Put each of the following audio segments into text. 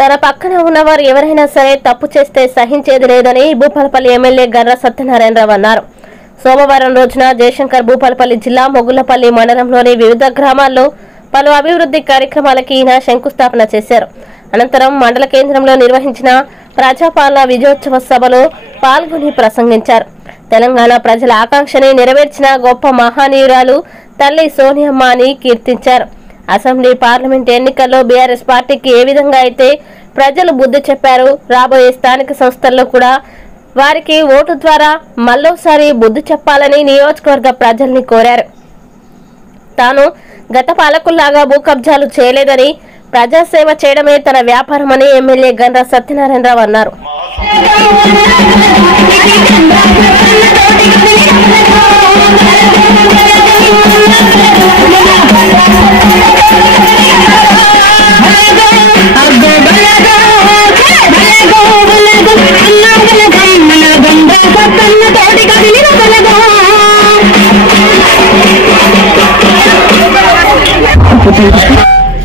తన పక్కన ఉన్నవారు ఎవరైనా సరే తప్పు చేస్తే సహించేది లేదని భూపాలపల్లి ఎమ్మెల్యే గర్ర సత్యనారాయణరావు అన్నారు. సోమవారం రోజున జయశంకర్ భూపాలపల్లి జిల్లా మొగుళ్లపల్లి మండలంలోని వివిధ గ్రామాల్లో పలు అభివృద్ధి కార్యక్రమాలకి ఈయన శంకుస్థాపన చేశారు. అనంతరం మండల కేంద్రంలో నిర్వహించిన ప్రజాపాలన విజయోత్సవ సభలో పాల్గొని ప్రసంగించారు. తెలంగాణ ప్రజల ఆకాంక్షని నెరవేర్చిన గొప్ప మహానీయురాలు తల్లి సోనియమ్మ అని కీర్తించారు. అసెంబ్లీ పార్లమెంట్ ఎన్నికల్లో బీఆర్ఎస్ పార్టీకి ఏ విధంగా అయితే ప్రజలు బుద్ధి చెప్పారు, రాబోయే స్థానిక సంస్థల్లో కూడా వారికి ఓటు ద్వారా మళ్ళోసారి బుద్ధి చెప్పాలని నియోజకవర్గ ప్రజల్ని కోరారు. తాను గత పాలకుల్లాగా భూ కబ్జాలు చేయలేదని, ప్రజాసేవ చేయడమే తన వ్యాపారమని ఎమ్మెల్యే గండ్ర సత్యనారాయణరావు అన్నారు.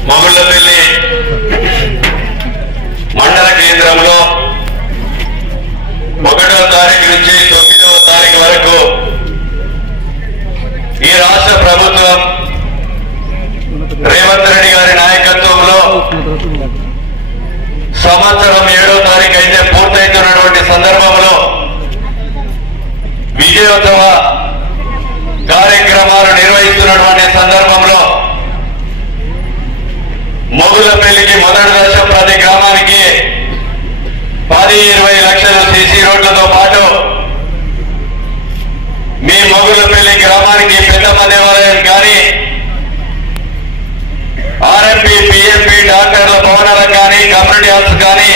మొగుళ్లపల్లి మండల కేంద్రంలో 1వ తారీఖు నుంచి 9వ తారీఖు వరకు ఈ రాష్ట్ర ప్రభుత్వం రేవంత్ రెడ్డి గారి నాయకత్వంలో సంవత్సరం 7వ తారీఖు అయితే పూర్తయితున్నటువంటి సందర్భంలో విజయోత్సవ కార్యక్రమాలు నిర్వహిస్తున్నటువంటి సందర్భంలో మొగుళ్లపల్లికి మొదటి దశ ప్రతి గ్రామానికి 10-20 లక్షల సీసీ రోడ్లతో పాటు మీ మొగుళ్లపల్లి గ్రామానికి పెద్దమ్మ దేవాలయం కానీ, ఆర్ఎంపీ పిఎంపీ డాక్టర్ల భవనాలకు కానీ, కమ్యూనిటీ హాల్స్ కానీ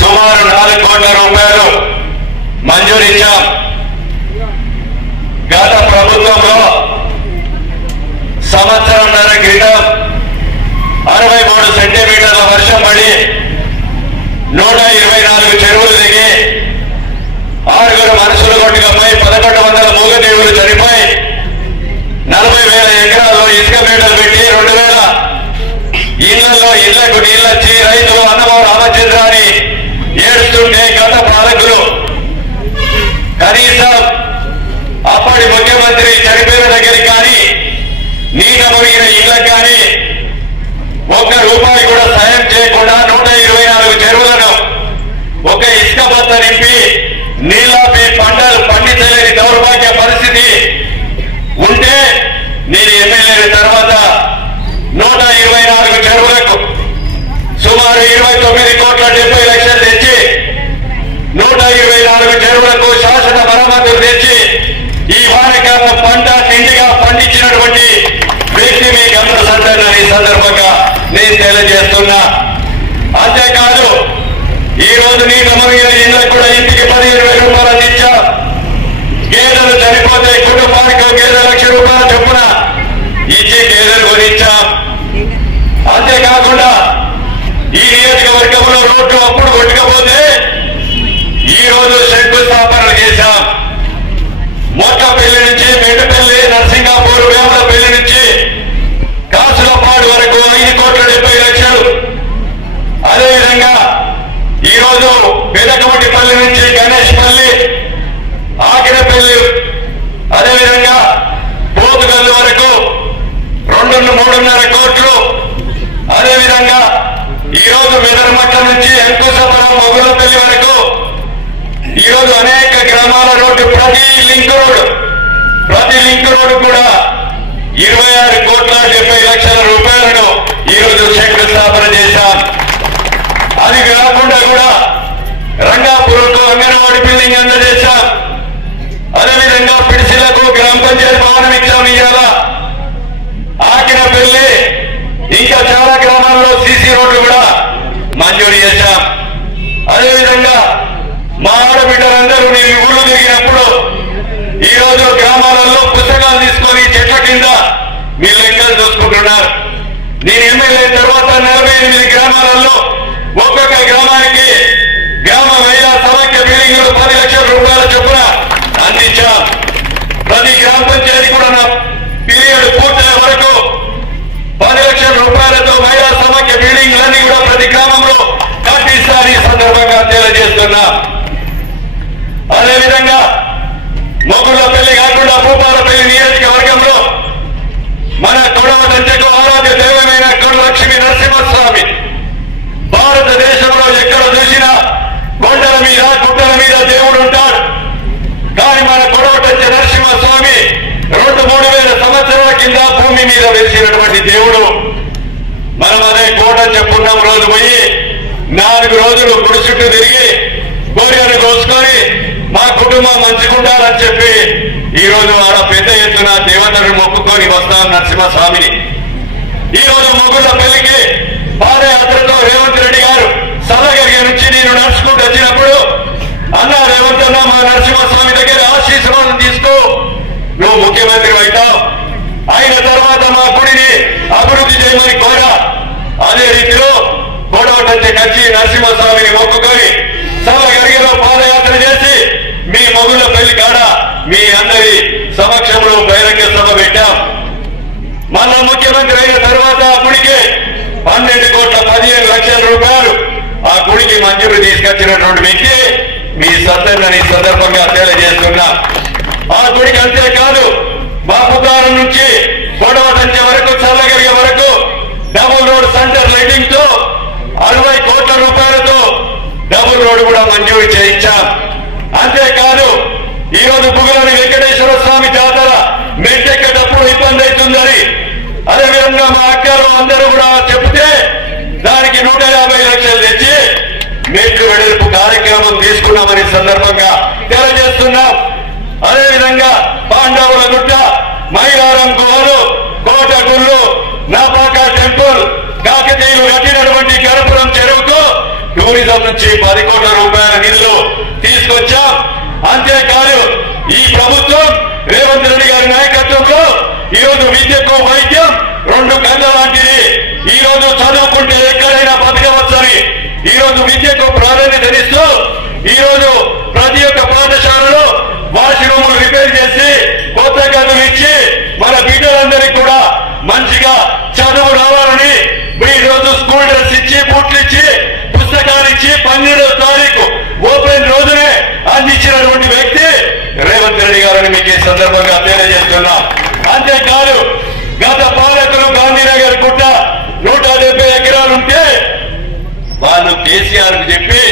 సుమారు 4 కోట్ల రూపాయలు మంజూరించాం. గత ప్రభుత్వంలో సంవత్సరంన్నర క్రితం 63 సెంటీమీటర్ల వర్షం పడి 124 చెరువులు దిగి 6 మనుషులు కొట్టుకపోయి 1100 మూగదేవులు చనిపోయి 40,000 ఎకరాల్లో ఇసుక మేటలు పెట్టి 2,000 ఇళ్లలో ఇళ్లకు నీళ్ళొచ్చి రైతులు అన్నమో రామచంద్ర అని ఏడుస్తుంటే గత పాలకులు కనీసం అప్పటి ముఖ్యమంత్రి చనిపోయిన దగ్గరికి కానీ, నీట మునిగిన ఇళ్లకు కానీ ₹1 కూడా సాయం చేయకుండా 124 చెరువులను ఒక ఇసుక బత్త నింపి నీళ్ళపై పంటలు పండించలేని దౌర్భాగ్య పరిస్థితి ఉంటే నేను ఎమ్మెల్యే తర్వాత 124 చెరువులకు సుమారు 29 కోట్ల 70 లక్షలు తెచ్చి 124 చెరువులకు శాశ్వత మరమ్మతులు తెచ్చి ఈ వానకాల పంట నిండుగా పండించినటువంటి వ్యక్తి మీ గండ్ర సత్యనారాయణ ఈ సందర్భంగా నేను తెలియజేస్తున్నా. అంతేకాదు ఈ రోజు నీ నమ్మకమైన ఇళ్లకు కూడా ఇంటికి 15,000 రూపాయలు అందించా. గేదెలు చనిపోతే కుటుంబానికి ₹1,00,000 చొప్పున ఇచ్చి గేదెలు కొనిచ్చాం. అంతేకాకుండా ఈ నియోజకవర్గంలో రోడ్లు అప్పుడు కొట్టుకపోతే ఈ రోజు శంకుస్థాపనలు చేశాం. మొట్టపల్లి నుంచి మెట్టుపల్లి, నర్సింగాపూర్, వేములపల్లి నుంచి కాసులపాడు వరకు 5 కోట్ల 70 లక్షలు. అదేవిధంగా ఈరోజు పెదకమటిపల్లి నుంచి గణేష్పల్లి, ఆకిరపల్లి, అదేవిధంగా పోతుగల్లు వరకు 2-3.5 కోట్లు. అదేవిధంగా ఈరోజు మెదర్మట్టం నుంచి అంకుశపురం మొగుళ్లపల్లి వరకు ఈరోజు అనేక గ్రామాల రోడ్డు ప్రతి లింక్ రోడ్డు కూడా 26 కోట్ల 70 లక్షల రూపాయలను ఈరోజు శంకుస్థాపన చేశాం. అది కాకుండా కూడా రంగాపూర్కు అంగన్వాడీ బిల్డింగ్ అందజేశాం. అదేవిధంగా పిడిసిలకు గ్రామ పంచాయతీ భవనం ఇచ్చాం. ఇవాళ ఆకినపల్లి ఇంకా చాలా గ్రామాల్లో సీసీ రోడ్లు కూడా మంజూరు చేశాం. అదేవిధంగా మా ఆడబిడ్డలందరూ నేను ఊళ్ళు తిరిగినప్పుడు ఈ రోజు గ్రామాలలో పుస్తకాలు తీసుకొని చెట్ల కింద మీ లెక్కలు చూసుకుంటున్నారు. నేను ఎమ్మెల్యే తర్వాత 48 గ్రామాలలో ఒక్కొక్క గ్రామానికి గ్రామ మహిళా సమైక్య బిల్డింగ్లు 10 లక్షల రూపాయల చొప్పున అందించాం. ప్రతి గ్రామ పంచాయతీ కూడా నా పీరియడ్ పూర్తయ్యే వరకు 10 లక్షల రూపాయలతో మహిళా సమైక్య బిల్డింగ్లన్నీ కూడా ప్రతి గ్రామంలో కట్టిస్తారని సందర్భంగా తెలియజేస్తున్నా. అదేవిధంగా మొగుళ్ళపల్లి కాకుండా భూపాలపల్లి నియోజకవర్గంలో మన కొడవదంచెకు ఆరాధ్య దైవమైన కొండలక్ష్మి నరసింహస్వామి భారతదేశంలో ఎక్కడ చూసినా కొండల మీద గుట్టల మీద దేవుడు ఉంటాడు. కానీ మన కొడవదంచె నరసింహస్వామి 2-3 సంవత్సరాల కింద భూమి మీద వెలిసినటువంటి దేవుడు. మనం అదే కోటంచె పున్నం రోజు పోయి 4 రోజులు గుడి చుట్టూ తిరిగి గోర్యాన్ని కోసుకొని మా కుటుంబం మంచుకుంటారని చెప్పి ఈ రోజు ఆడ పెద్ద ఎత్తున దేవతను మొక్కుకొని వస్తాం నరసింహస్వామిని. ఈ రోజు మొగుళ్ళ పెళ్లికి పాదయాత్రతో రేవంత్ రెడ్డి గారు సలగరిగి నుంచి నేను నడుచుకుంటూ వచ్చినప్పుడు అన్న రేవంత్ అన్న మా నరసింహస్వామి దగ్గర ఆశీస్సులను తీసుకో, నువ్వు ముఖ్యమంత్రి అవుతావు, అయిన తర్వాత మా గుడిని అభివృద్ధి చేయమని కోరా. అదే రీతిలో కోడవటంచె కచ్చి నరసింహస్వామిని మొక్కుకొని సలగరిగిలో పాదయాత్ర చేసి మీ మొగుళ్ళ పెళ్లి కాడ మీ అందరి సమక్షంలో బహిరంగ సభ పెట్టాం. మళ్ళా ముఖ్యమంత్రి అయిన తర్వాత ఆ గుడికి 12,15,00,000 రూపాయలు ఆ గుడికి మంజూరు తీసుకొచ్చినటువంటి వ్యక్తి మీ సత్తన్నని సందర్భంగా తెలియజేస్తున్నా. ఆ గుడికి అంతేకాదు బాపుగారం నుంచి కొడవటంచె వరకు చల్లగలిగే వరకు డబుల్ రోడ్ సెంటర్ లైటింగ్ తో 60 కోట్ల రూపాయలతో డబుల్ రోడ్ కూడా మంజూరు చేయించాం. అంతేకాదు ఈ రోజు బుగలని వెంకటేశ్వర స్వామి జాతర మెట్టెక్కేటప్పుడు ఇబ్బంది అవుతుందని అదేవిధంగా మా అక్కలు అందరూ కూడా చెబితే దానికి 150 లక్షలు తెచ్చి మెట్లు వెడల్పు కార్యక్రమం తీసుకున్నామని సందర్భంగా తెలియజేస్తున్నాం. అదేవిధంగా పాండవుల గుట్ట, మైలారం గుహలు, కోటగుళ్ళు, నాపాక టెంపుల్, కాకతీయులు కట్టినటువంటి గణపురం చెరువుకు టూరిజం నుంచి 10 కోట్ల రూపాయల నిధులు తీసుకొచ్చాం. అంతేకాదు ఈ ప్రభుత్వం రేవంత్ రెడ్డి గారి నాయకత్వంలో ఈ రోజు విద్యకు వైద్యం 2 కళ్ళ లాంటిది. ఈ రోజు చదువుకుంటే ఎక్కడైనా బతకవచ్చని ఈ రోజు విద్యకు ప్రాధాన్యతనిస్తూ ఈ రోజు ప్రతి ఒక్క పాఠశాలలో వాష్రూములు రిపేర్ చేసి కొత్త గదులు ఇచ్చి మన బిడ్డలందరికీ కూడా మంచిగా చదువు రావాలని ఈ రోజు స్కూల్ డ్రెస్ ఇచ్చి బూట్లు ఇచ్చి పుస్తకాలు ఇచ్చి 12వ తారీఖు ఓపెన్ రోజునే అందించినటువంటి వ్యక్తి రేవంత్ రెడ్డి గారని మీకు ఈ సందర్భంగా తెలియజేస్తున్నా. అంతేకాదు గత పాలకులు గాంధీనగర్ గుట్ట 170 ఎకరాలుంటే వాళ్ళు కేసీఆర్ కు చెప్పి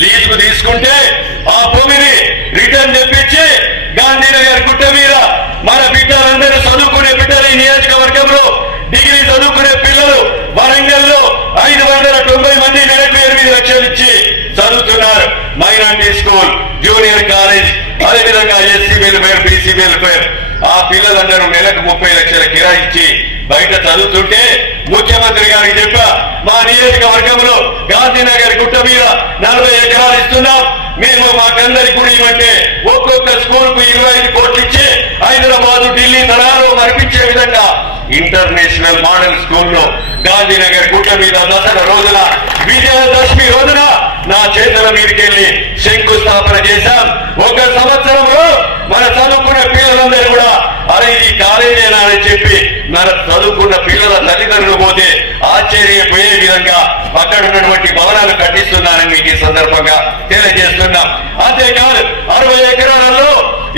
లీజుకు తీసుకుంటే ఆ భూమిని రిటర్న్ తెప్పించి గాంధీనగర్ గుట్ట మీద మన బిడ్డలందరూ చదువుకునే బిడ్డలు ఈ నియోజకవర్గంలో డిగ్రీ చదువుకునే పిల్లలు వరంగల్లో 590 మంది నెలకు 8 లక్షలు ఇచ్చి చదువుతున్నారు. మైనార్టీ స్కూల్, జూనియర్ కాలేజ్, అదేవిధంగా ఎస్సీ వెల్ఫేర్, బీసీ వెల్ఫేర్ ఆ పిల్లలందరూ నెలకు 30 లక్షల కిరాయి ఇచ్చి బయట చదువుతుంటే ముఖ్యమంత్రి గారికి చెప్పా మా నియోజకవర్గంలో గాంధీనగర్ గుట్ట మీద 40 ఎకరాలు ఇస్తున్నాం, మేము మాకందరికి కూడా ఇవ్వంటే ఒక్కొక్క స్కూల్ కు 25 కోట్లు ఇచ్చి హైదరాబాద్, ఢిల్లీ తరాలు మరిపించే విధంగా ఇంటర్నేషనల్ మోడల్ స్కూల్లో గాంధీనగర్ గుట్ట మీద దసరా రోజున విజయదశమి రోజున నా చేతుల మీదకెళ్లి శంకుస్థాపన చేశాం. 1 సంవత్సరంలో మన చదువుకున్న పిల్లలందరూ కూడా అరే ఇది కాలేజేనా అని చెప్పి మన చదువుకున్న పిల్లల తల్లిదండ్రులు పోతే ఆశ్చర్యపోయే విధంగా అక్కడ ఉన్నటువంటి భవనాలు కట్టిస్తున్నారని మీకు ఈ సందర్భంగా తెలియజేస్తున్నాం. అంతేకాదు 60 ఎకరాలలో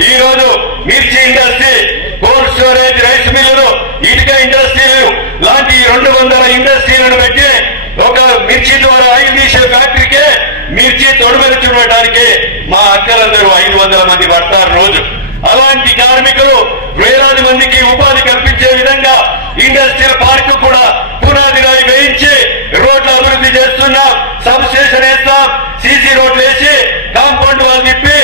ఈ రోజు మిర్చి ఇండస్ట్రీ, కోల్డ్ స్టోరేజ్, రైస్ మిల్లులు, ఇటుక ఇండస్ట్రీలు లాంటి 200 ఇండస్ట్రీలను పెట్టి ఒక మిర్చి ద్వారా ఆయిల్ తీసే ఫ్యాక్టరీకే మిర్చి తొడుమలు చూడటానికి మా అక్కలందరూ 500 మంది పడతారు రోజు. అలాంటి కార్మికులు వేలాది మందికి ఉపాధి కల్పించే విధంగా ఇండస్ట్రియల్ పార్క్ కూడా పునాది రాయి వేయించి రోడ్ల అభివృద్ధి చేస్తున్నాం. సబ్ స్టేషన్ వేస్తాం, సీసీ రోడ్లు వేసి కాంపౌండ్ వాళ్ళు తిప్పి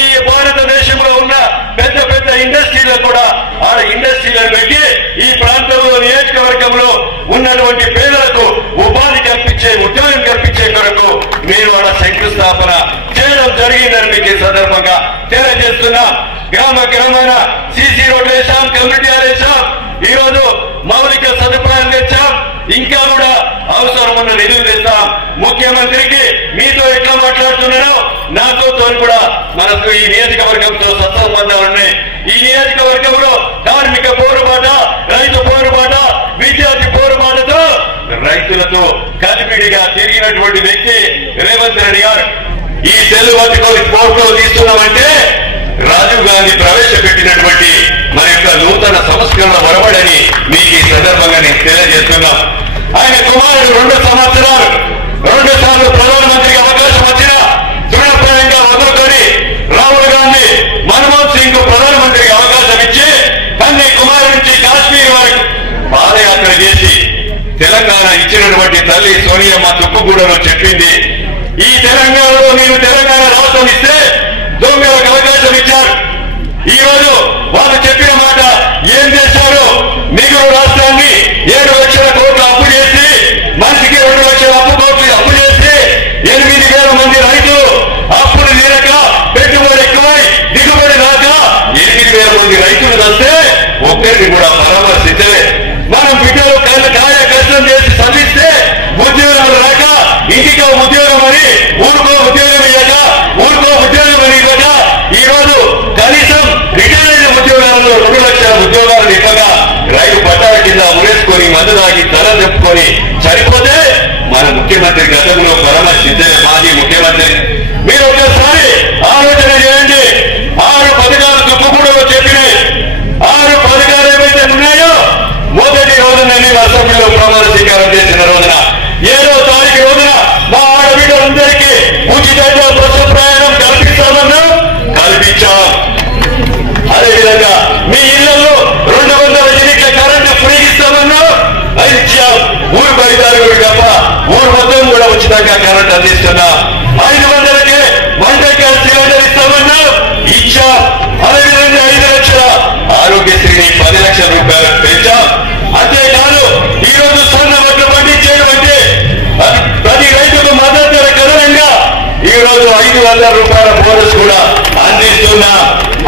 ఈ భారతదేశంలో ఉన్న పెద్ద పెద్ద ఇండస్ట్రీలు కూడా ఆ ఇండస్ట్రీలను పెట్టి ఈ ప్రాంతంలో నియోజకవర్గంలో ఉన్నటువంటి పేదలకు ఉపాధి కల్పించే, ఉద్యోగం కల్పించే కొరకు మీరు ఆడ శంకుస్థాపన చేయడం జరిగిందని మీకు ఈ సందర్భంగా తెలియజేస్తున్నాం. గ్రామ గ్రామాన సీసీ రోడ్లు వేసాం, కమ్యూనిటీ హాల్ వేసాం, ఈ రోజు మౌలిక సదుపాయాలు తెచ్చాం, ఇంకా కూడా అవసరం ఉన్న నిధులు తెస్తాం. ముఖ్యమంత్రికి మీతో ఎట్లా మాట్లాడుతున్నారో నాతో కూడా మనకు ఈ నియోజకవర్గంతో సత్సంబంధాలు ఉన్నాయి. ఈ నియోజకవర్గంలో కార్మిక పోరుబాట, రైతు పోరుబాట, విద్యార్థి పోరుబాటతో రైతులతో కలిపిడిగా తిరిగినటువంటి వ్యక్తి రేవంత్ రెడ్డి గారు. ఈ సెల్ పట్టుకొని కోర్టులో తీస్తున్నామంటే రాజీవ్ గాంధీ ప్రవేశపెట్టినటువంటి మన యొక్క నూతన సంస్కరణ వరబడని మీకు ఈ సందర్భంగా నేను తెలియజేస్తున్నా. ఆయన కుమారుడు 2 సంవత్సరాలు 2 సార్లు ప్రధానమంత్రికి అవకాశం వచ్చినా దృఢప్రాయంగా వదులుకొని రాహుల్ గాంధీ మన్మోహన్ సింగ్ ప్రధానమంత్రికి అవకాశం ఇచ్చి కన్నీ కుమారు నుంచి కాశ్మీర్ వరకు పాదయాత్ర చేసి తెలంగాణ ఇచ్చినటువంటి తల్లి సోనియమ్మ తుక్కుగూడలో చెప్పింది, ఈ తెలంగాణలో నేను తెలంగాణ రాష్ట్రం ఇస్తే దొంగలకు అవకాశం ఇచ్చారు. ఈ రోజు వాళ్ళు చెప్పిన మాట ఏం చేశారు? మిగులు రాష్ట్రాన్ని 7 లక్షల కోట్ల అప్పు చేసి మనిషికి 2 లక్షల అప్పు చేసి 8,000 మంది రైతులు అప్పులు తీరక పెట్టుబడి ఎక్కువై దిగుబడి రాక 8,000 మంది రైతులు వస్తే ఒక్కరిని కూడా పరామర్శించలే. మనం బిడ్డలు కాయ కష్టం చేసి చదివిస్తే ఉద్యోగాలు రాక ఇంటికి ఉద్యోగం అని ఊరుకో ఉద్యోగం ఇవ్వక ఊరుకో ఉద్యోగం అని ఇవ్వక ఈ రోజు కనీసం రిటైర్ అయిన ఉద్యోగాలలో 2 లక్షల ఉద్యోగాలను ఇవ్వగా రైతు పట్టాల కింద ఉరేసుకొని మందు తాగి తల చెప్పుకొని చనిపోతే మన ముఖ్యమంత్రి గతంలో పరామర్శించలే. మాజీ ముఖ్యమంత్రి మీరు ఒక్కసారి ఆలోచన చేయండి. 6 పథకాలు తుక్కుగూడలో చెప్పినాయి. 6 పథకాలు ఏవైతే ఉన్నాయో మొదటి రోజున నేను అసెంబ్లీలో ప్రమాణ స్వీకారం చేసిన రోజున 7వ తారీఖు రోజున మా ఆడబిడ్డలందరికీ ఉచితంగా బస్సు ప్రయాణం కల్పిస్తామన్నా కల్పించాం. అదేవిధంగా మీ ఇళ్లలో 200 యూనిట్ల కరెంటు ఫ్రీ ఇస్తామన్నా ఇచ్చాం. ఊరు బయటకు తప్ప ఊరు మొత్తం కూడా ఉచితంగా కరెంట్ అందిస్తున్నా. 500కే వంట గ్యాస్ సిలిండర్ ఇస్తామన్నా ఇచ్చాం. అదేవిధంగా 5 లక్షల ఆరోగ్యశ్రీని 10 లక్షల రూపాయలు పెంచాం. అంతేకాదు ఈ రోజు సన్న వడ్లు పండించేయడం అంటే ప్రతి రైతుకు మద్దతు ధర కదనంగా ఈ రోజు 500 రూపాయల బోనస్ కూడా అందిస్తున్నా.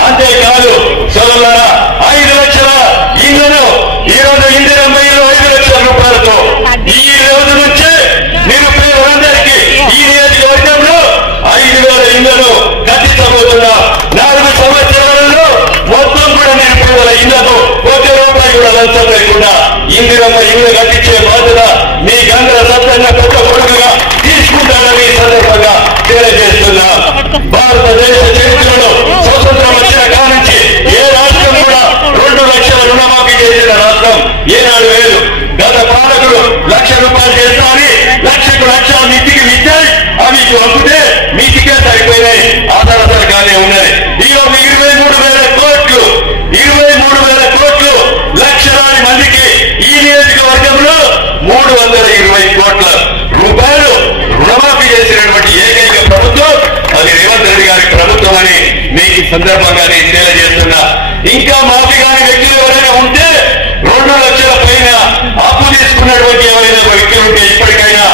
అంతేకాదు సోదరులారా 5 లక్షల ఇళ్లను ఈ రోజు ఇందిరమ్మ ఇల్లు 5 లక్షల రూపాయలతో ఈ రోజు నుంచే నిరుపేదలందరికీ ఈ నియోజకవర్గంలో 5,000 ఇళ్లను కట్టించబోతున్నా. 4 సంవత్సరాలలో మొత్తం కూడా నిరుపేదల ఇళ్లకు ₹1 కూడా లంచం లేకుండా ఇందిరమ్మ ఇల్లు కట్టించే బాధ్యత మీ గంగ సత్యంగా పెద్ద కొడుకుగా తీసుకుంటానని సందర్భంగా తెలియజేస్తున్నా. భారతదేశ చరిత్రలో స్వతంత్రం వచ్చిన కానుంచి ఏ రాష్ట్రం కూడా 2 లక్షల రుణమాఫీ చేసిన రాష్ట్రం ఏనాడు లేదు. గత పాలకులు ₹1,00,000 చేస్తారని లక్షకు లక్ష మితికి మిచ్చాయి. అవి అమ్ముతే మీటికే సరిపోయినాయి. ఆధారసరకాలే ఉన్నాయి. ఈరోజు 23,000 కోట్లు 23,000 కోట్లు లక్షలాది మందికి ఈ నియోజకవర్గంలో 320 కోట్ల రూపాయలు రుణమాఫీ చేసినటువంటి ఏకైక ప్రభుత్వం అది రేవంత్ రెడ్డి గారి ప్రభుత్వం అని మీకు సందర్భంగా నేను తెలియజేస్తున్నా. ఇంకా మాఫీ కాని వ్యక్తులు ఎవరైనా ఉంటే 2 లక్షల పైన అప్పు తీసుకున్నటువంటి ఎవరైనా వ్యక్తులు ఉంటే ఇప్పటికైనా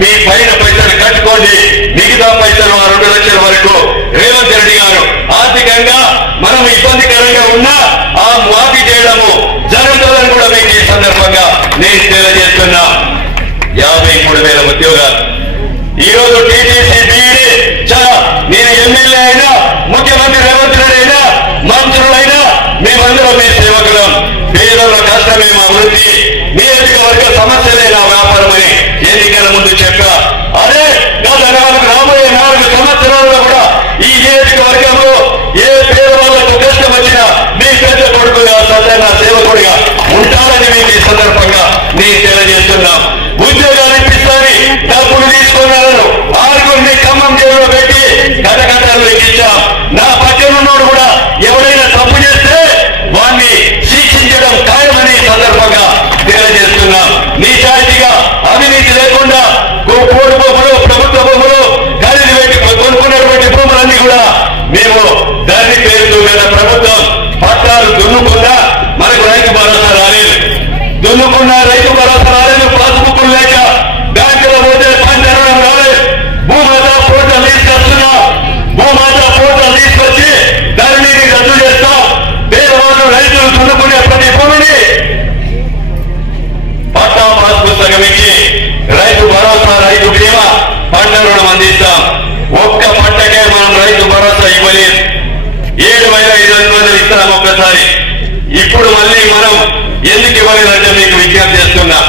మీ పైన పైసలు కట్టుకోండి. మిగతా పైసలు ఆ 2 లక్షల వరకు రేవంత్ రెడ్డి గారు ఆర్థికంగా మనం ఇబ్బందికరంగా ఉన్నా ఆ మాఫీ చేయడము జరుగుతుందని కూడా మీకు ఈ సందర్భంగా నేను తెలియజేస్తున్నా. 53,000 ఉద్యోగాలు ఈ రోజు టీటీసీ బీఈడీ నేను ఎమ్మెల్యే అయినా ముఖ్యమంత్రి రేవంత్ రెడ్డి అయినా మంత్రులైనా మేమందరం మీ సేవకులం. పేదల కష్టమే మా వృత్తి, నియోజకవర్గ సమస్యలే నా వ్యాపారం అని ఎన్నికల ముందు చెప్పా. అదే గత రాబోయే 4 సంవత్సరాల్లో కూడా ఈ నియోజకవర్గంలో ఏ పేదవాళ్లకు కష్టం వచ్చినా మీ పెద్ద కొడుకుగా సత్యంగా సేవకుడిగా ఉంటారని మీకు ఈ సందర్భంగా నేను తెలియజేస్తున్నాం. ఉద్యోగాలు ఇప్పిస్తారని డబ్బులు తీసుకున్నాను 6గురిని ఖమ్మం జైల్లో పెట్టి కటకటాలు ఎక్కించాం. నా పక్కనున్నోడు కూడా ఎవరైనా తప్పు చేస్తే వాణ్ణి శిక్షించడం ఖాయమని సందర్భంగా తెలియజేస్తున్నాం. నిజాయితీగా అవినీతి లేకుండా కోడి భూములు ప్రభుత్వ భూములు ఖరీదు పెట్టి కొనుక్కున్నటువంటి భూములన్నీ కూడా మేము దాని పేరుతో గల ప్రభుత్వం పట్టాలు దున్నుకున్నా మనకు రైతు భరోసా రాలేదు. దున్నుకున్న రైతు భరోసా రాలేదు. పాస్బుక్లు లేక బ్యాంకులో పోతే పంచడం రాలేదు. భూమాత పోర్టల్ తీసుకొస్తున్నా. భూమాత పోర్టల్ తీసుకొచ్చి దానిని రద్దు చేస్తాం. పేదవాళ్ళు రైతులు దున్నుకునే ప్రతి భూమిని పట్టా పాస్ పుస్తకం ఇచ్చి రైతు భరోసా రైతు బీమా పంట రుణం అందిస్తాం. ఒక్క పంటకే మనం రైతు భరోసా ఇవ్వలేదు. 7,500 ఇస్తాం ఒక్కసారి. ఇప్పుడు మళ్ళీ మనం ఎందుకు ఇవ్వలేదంటే మీకు విజ్ఞప్తి చేస్తున్నా.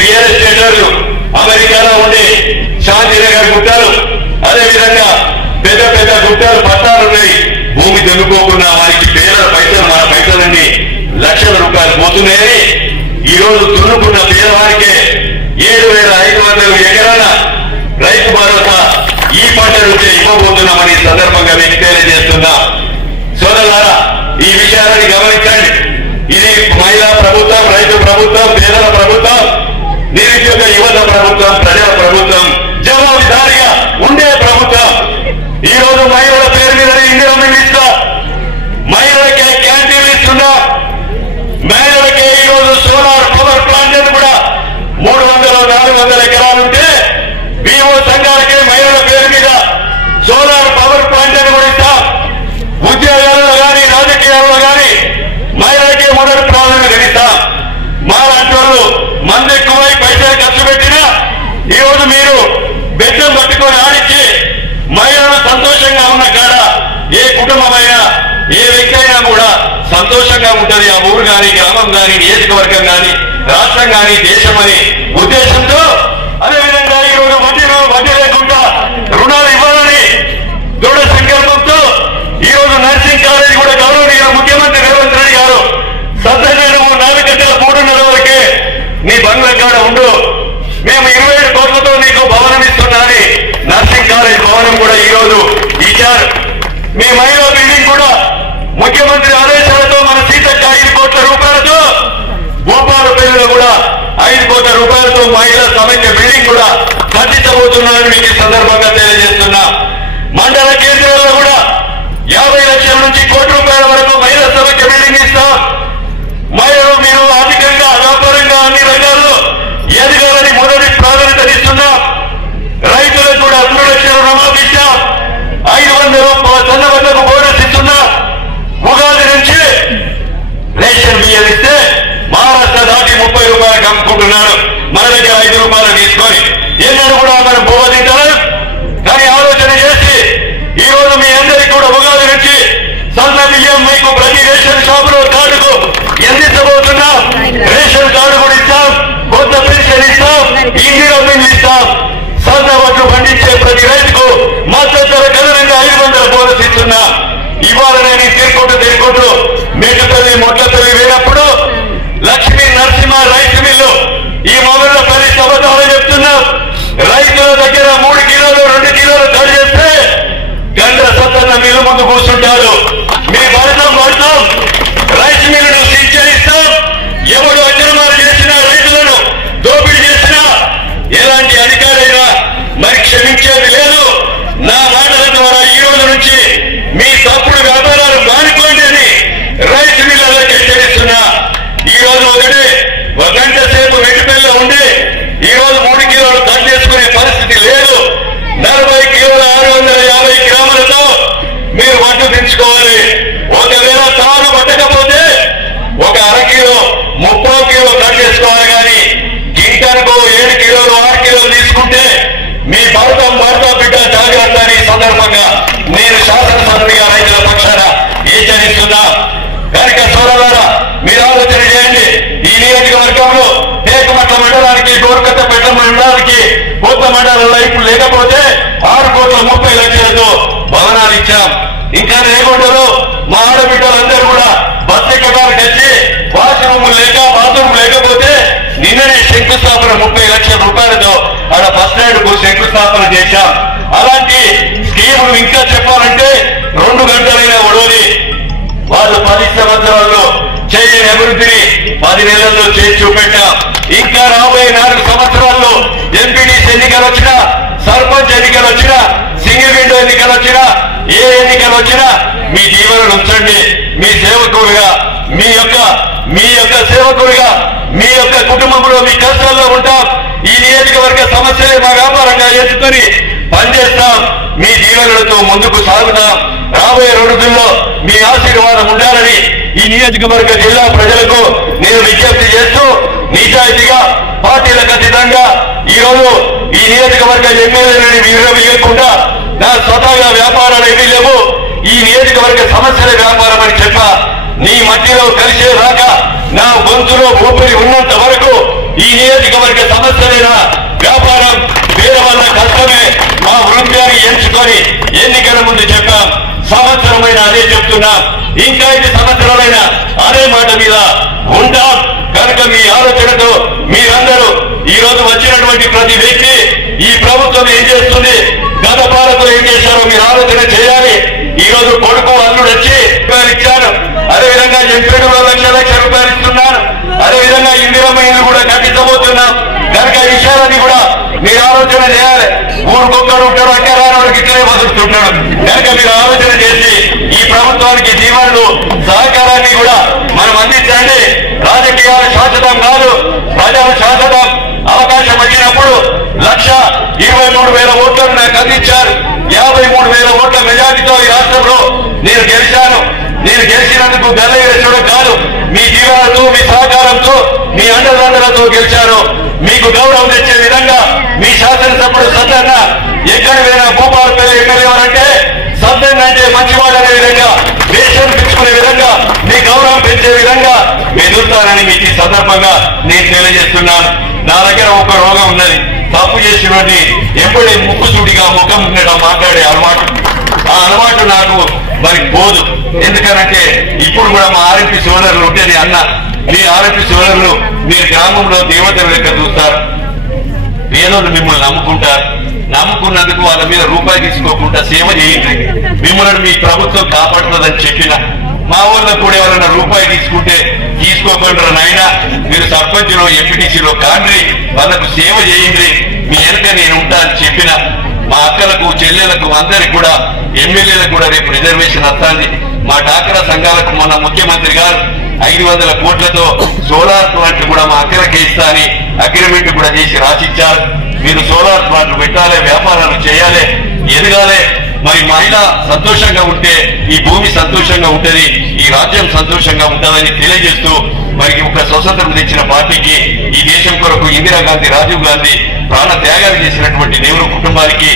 రియల్ ఎస్టేటర్లు, అమెరికాలో ఉండే శాంతినగర్ గుట్టలు, అదేవిధంగా పెద్ద పెద్ద గుట్టలు పట్టాలు ఉన్నాయి. భూమి దున్నుకోకుండా వారికి పేద పైసలు, మన పైసలన్నీ లక్షల రూపాయలు పోతున్నాయని ఈ రోజు దున్నుకున్న పేదవారికే 7,500 ఎకరాల రైతు భరోసా ఈ పంట నుంచే ఇవ్వబోతున్నామని సందర్భంగా మీకు తెలియజేస్తున్నా. సోదరులారా, ఈ విషయాన్ని గమనించండి. ఇది మహిళా ప్రభుత్వం, రైతు ప్రభుత్వం, పేదల ప్రభుత్వం, నిరుద్యోగ యువత ప్రభుత్వం, ప్రజల ప్రభుత్వం, జవాబుదారీగా ఉండే ప్రభుత్వం. ఈ రోజు మహిళల పేరు మీద ఇందిరమ్మ ఇస్తా, మహిళలకే క్యాంటీన్లు ఇస్తున్నా, మహిళలకే ఈ రోజు సోలార్ పవర్ ప్లాంట్ అని కూడా 300-400 ఎకరాలుంటే వివో సంఘాలకే మహిళల పేరు మీద సోలార్ పవర్ ప్లాంట్ అని కూడా ఇస్తాం. ఉద్యోగాల్లో కానీ రాజకీయాల్లో కానీ మహిళలకే మొదటి ప్రాధాన్యత ఇస్తాం. మాలాంటి వాళ్ళు మంది ఎక్కువై పైసలు ఖర్చు పెట్టినా ఈ రోజు మీరు బెడ్డం పట్టుకొని ఆడిచ్చి మహిళలు సంతోషంగా ఉన్న కాడ ఏ కుటుంబమైనా ఏ వ్యక్తి అయినా కూడా సంతోషంగా ఉంటది. ఆ ఊరు కానీ, గ్రామం కానీ, నియోజకవర్గం కానీ, రాష్ట్రం కానీ, దేశం అనే ఉద్దేశంతో, అదేవిధంగా ఈ రోజు వడ్డీ లేకుండా రుణాలు ఇవ్వాలని దృఢ సంకల్పంతో ఈ రోజు నర్సింగ్ కాలేజీ కూడా గౌరవనీయ ముఖ్యమంత్రి రేవంత్ రెడ్డి గారు సద్దనే 4 గంటల 3:30 వరకే నీ బంగ్లా కాడ ఉండు, మేము 27 కోట్లతో నీకు భవనం ఇస్తున్నాని నర్సింగ్ కాలేజ్ భవనం కూడా ఈ రోజు ఇచ్చారు. మీ మహిళా బిల్డింగ్ కూడా ముఖ్యమంత్రి ఆదేశాలతో మన సీతక్క 5 కోట్ల రూపాయలతో, భూపాలపల్లిలో కూడా 5 కోట్ల రూపాయలతో మహిళా సమైక్య బిల్డింగ్ కూడా కట్టించబోతున్నారని మీకు ఈ సందర్భంగా తెలియజేస్తున్నా. మండల కేంద్రాల్లో కూడా 50 లక్షల నుంచి 1 కోటి రూపాయల వరకు మహిళా సమైక్య బిల్డింగ్ ఇస్తాం. మహిళలు మీరు ఆర్థికంగా, వ్యాపారంగా అన్ని రంగాల్లో ఎదగాలని మొదటి ప్రాధాన్యత ఇస్తున్నాం. రైతులకు కూడా 2 లక్షల రుణమాఫీ ఇస్తాం. 500 సన్నబడ్డకు బోనస్ ఇస్తున్నా. ఉగాది నుంచి రేషన్ బియ్యం ఇస్తే మహారాష్ట్ర దాటి 30 రూపాయలకు అమ్ముకుంటున్నారు. మన దగ్గర 5 రూపాయలు తీసుకొని ఎన్నడూ కూడా మనం పోవదింటారు. కానీ ఆలోచన చేసి ఈ రోజు మీ అందరికీ కూడా ఉగాది నుంచి సన్న బియ్యం మీకు ప్రతి రేషన్ షాపులో కార్డుకు అందించబోతున్నాం. రేషన్ కార్డు కూడా ఇస్తాం, కొత్త పెన్షన్ ఇస్తాం, ఇందిరమ్మ ఇస్తాం. సన్న వడ్లు పండించే ప్రతి రైతుకు మద్దతు ధర కదనంగా 500 బోనస్ ఇస్తున్నా. ఇవాళ నేను తీరుకుంటూ మేకతల్లి మొట్టతల్లి వేసినప్పుడు లక్ష్మీ నరసింహ రైతు మిల్లు ఈ మొదల 10 సంవత్సరాలు చెప్తున్నాం. రైతుల దగ్గర 3 కిలోలు 2 కిలోలు తడి చేస్తే గంట సత్తన్న మిల్లు ముందు కూర్చుంటారు. మీ భరతం రైతు మిల్లును సించరిస్తాం. ఎవడు అక్రమాలు చేసినా, రైతులను దోపిడీ చేసినా, ఎలాంటి అధికారైనా మరి క్షమించేది లేదు. నా మాటల ద్వారా ఈ రోజు నుంచి మీ తప్పుడు వ్యాపారాలు మానుకోండి అని రైతు మిల్లులకు హెచ్చరిస్తున్నా. ఈ రోజు ఒక గంట సేపు వెంటిపల్లిలో ఉండి ఈ రోజు 3 కిలోలు కట్ చేసుకునే పరిస్థితి లేదు. 40 కిలోల 650 గ్రాములతో మీరు వడ్డు పెంచుకోవాలి. ఒకవేళ తాను పట్టకపోతే ఒక అరకిలో 30 కిలో కట్ చేసుకోవాలి. కానీ గింటకు 7 కిలోలు 6 కిలోలు తీసుకుంటే మీ భర్త బిడ్డ జాగ్రత్త అని సందర్భంగా నేను శాసనసభ్యుడిగా రైతుల పక్షాన హెచ్చరిస్తున్నా. కనుక సోదరులారా, మీరు ఆలోచన చేయండి. ఈ నియోజకవర్గంలో టేకమట్ల మండలానికి, గోరుకట్టపేట మండలానికి, కొత్త మండలంలో ఇప్పుడు లేకపోతే 6,30 లక్షలతో భవనాలు ఇచ్చాం. ఇంకా రేగొండలో మా ఆడబిడ్డలందరూ కూడా బస్ ఎక్కడానికి వచ్చి వాష్రూమ్ లేక బాత్రూమ్ లేకపోతే నిన్ననే శంకుస్థాపన 30 లక్షల రూపాయలతో ఆడ బస్ స్టాండ్ కు శంకుస్థాపన చేశాం. అలాంటి స్కీములు ఇంకా చెప్పాలంటే 2 గంటలైనా ఒడవని వాళ్ళు 10 సంవత్సరాల్లో చేయని అభివృద్ధిని 10 నెలల్లో చేసి చూపెట్టాం. ఇంకా రాబోయే 4 సంవత్సరాల్లో ఎంపీటీసీ ఎన్నికలు వచ్చినా, సర్పంచ్ ఎన్నికలు వచ్చినా, సింగిల్ విండో ఎన్నికలు వచ్చినా, ఏ ఎన్నికలు వచ్చినా మీ జీవనం ఉంచండి. మీ సేవకుడుగా, మీ యొక్క సేవకుడిగా, మీ యొక్క కుటుంబంలో మీ కష్టాల్లో ఉంటాం. ఈ నియోజకవర్గ సమస్యలే మా వ్యాపారంగా చేసుకొని పనిచేస్తాం. మీ జీవనాలతో ముందుకు సాగుతాం. రాబోయే రోజుల్లో మీ ఆశీర్వాదం ఉండాలని ఈ నియోజకవర్గ జిల్లా ప్రజలకు నేను విజ్ఞప్తి చేస్తూ, నిజాయితీగా పార్టీలకు అతీతంగా ఈ రోజు ఈ నియోజకవర్గ ఎమ్మెల్యేలని విరవీయకుండా నా స్వతహాగా వ్యాపారాలు ఏమీ లేవు, ఈ నియోజకవర్గ సమస్యల వ్యాపారం అని చెప్ప నీ మధ్యలో కలిసే రాక నా గొంతులో ఊపిరి ఉన్నంత వరకు ఈ నియోజకవర్గ సమస్యలైన వ్యాపారం వీళ్ళ వల్ల కష్టమే మా వృత్యాన్ని ఎంచుకొని ఎన్నికల ముందు చెప్పాం. సంవత్సరమైన అదే చెప్తున్నాం. ఇంకా 5 సంవత్సరాలైనా అదే మాట మీద ఉంటాం. కనుక మీ ఆలోచనతో మీరందరూ ఈ రోజు వచ్చినటువంటి ప్రతి వ్యక్తి ఈ ప్రభుత్వం ఏం చేస్తుంది, గత పాలకులు ఏం చేశారో మీరు ఆలోచన చేయాలి. ఈ రోజు కొడుకు అల్లుడు వచ్చి ఇచ్చారు. అదేవిధంగా 7 లక్షల రూపాయలు ఇస్తున్నారు. అదేవిధంగా ఇందిరమ్మ ఇల్లు కూడా కట్టించబోతున్నాం. కనుక ఈ విషయాలన్నీ కూడా మీరు ఆలోచన చేయాలి. ఊరికొక్కడు ఉంటాడు, అంటే రానవాడికి ఇట్లనే వదులుతుంటాడు. కనుక మీరు ఆలోచన చేసి ఈ ప్రభుత్వానికి దీవెనలు సహకారాన్ని కూడా మనం అందించండి. రాజకీయాలు శాశ్వతం కాదు, ప్రజలు శాశ్వతం. అవకాశం వచ్చినప్పుడు 1,23,000 ఓట్లను నాకు అందించారు. 53,000 ఓట్ల మెజార్టీతో ఈ రాష్ట్రంలో నేను గెలిచాను. నేను గెలిచినందుకు గల్లయ్యడం కాదు, మీ జీవనాలతో, మీ సహకారంతో, మీ అండదండలతో గెలిచాను. మీకు గౌరవం తెచ్చే విధంగా మీ శాసనసభ్యుడు సద్దన్న ఎక్కడ పోయినా భూపాలపల్లి ఎక్కడేవారంటే సద్దన్న అంటే మంచివాడు అనే విధంగా, దేశం పెంచుకునే విధంగా, మీ గౌరవం పెంచే విధంగా ఎదురుతానని మీకు ఈ సందర్భంగా నేను తెలియజేస్తున్నాను. నా దగ్గర ఒక రోగం ఉన్నది. తప్పు చేసినటువంటి ఎప్పుడే ముక్కుసూటిగా ముఖం మాట్లాడే అలవాటు. ఆ అలవాటు నాకు మరి పోదు. ఎందుకనంటే ఇప్పుడు కూడా మా ఆర్ఎంపీ సోదరులు ఉంటే నేను అన్నా, మీ ఆర్ఎంపీ సోదరులు మీరు గ్రామంలో దేవతల లెక్క చూస్తారు. పేదోళ్ళు మిమ్మల్ని నమ్ముకుంటారు. నమ్ముకున్నందుకు వాళ్ళ మీద రూపాయి తీసుకోకుండా సేవ చేయండి. మిమ్మల్ని మీ ప్రభుత్వం కాపాడుతుందని చెప్పిన మా ఊళ్ళో కూడా ఎవరైనా రూపాయి తీసుకుంటే తీసుకోకుండా నాయనా మీరు సర్పంచ్లో ఎంపీటీసీలో కాండ్రి వాళ్ళకు సేవ చేయండి, మీ వెనక నేను ఉంటా అని చెప్పిన మా అక్కలకు చెల్లెలకు అందరికి కూడా ఎమ్మెల్యేలకు కూడా రేపు రిజర్వేషన్ వస్తుంది. మా డాక్రా సంఘాలకు మొన్న ముఖ్యమంత్రి గారు 500 కోట్లతో సోలార్ ప్లాంట్లు కూడా మా అక్కలకే ఇస్తా అని అగ్రిమెంట్ కూడా చేసి రాసిచ్చారు. మీరు సోలార్ ప్లాంట్లు పెట్టాలి, వ్యాపారాలు చేయాలి, ఎదగాలి. మరి మహిళ సంతోషంగా ఉంటే ఈ భూమి సంతోషంగా ఉంటది, ఈ రాజ్యం సంతోషంగా ఉంటుందని తెలియజేస్తూ మరి ఒక స్వతంత్రం తెచ్చిన పార్టీకి, ఈ దేశం కొరకు ఇందిరాగాంధీ, రాజీవ్ గాంధీ ప్రాణ త్యాగాలు చేసినటువంటి నెహ్రూ కుటుంబానికి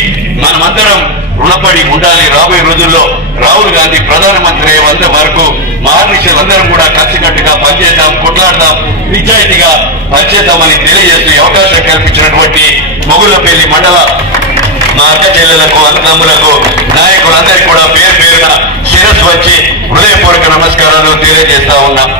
మనమందరం రుణపడి ఉండాలి. రాబోయే రోజుల్లో రాహుల్ గాంధీ ప్రధానమంత్రి అయ్యేంత వరకు మహానిషులందరం కూడా కలిసికట్టుగా పనిచేద్దాం, కొట్లాడదాం, నిజాయితీగా పనిచేద్దామని తెలియజేస్తూ అవకాశం కల్పించినటువంటి మొగుళ్లపల్లి మండల మా అక్క చెల్లెలకు, అన్నదమ్ములకు, నాయకులందరికీ కూడా పేరు పేరున శిరస్సు వచ్చి హృదయపూర్వక నమస్కారాలు తెలియజేస్తా ఉన్నాం.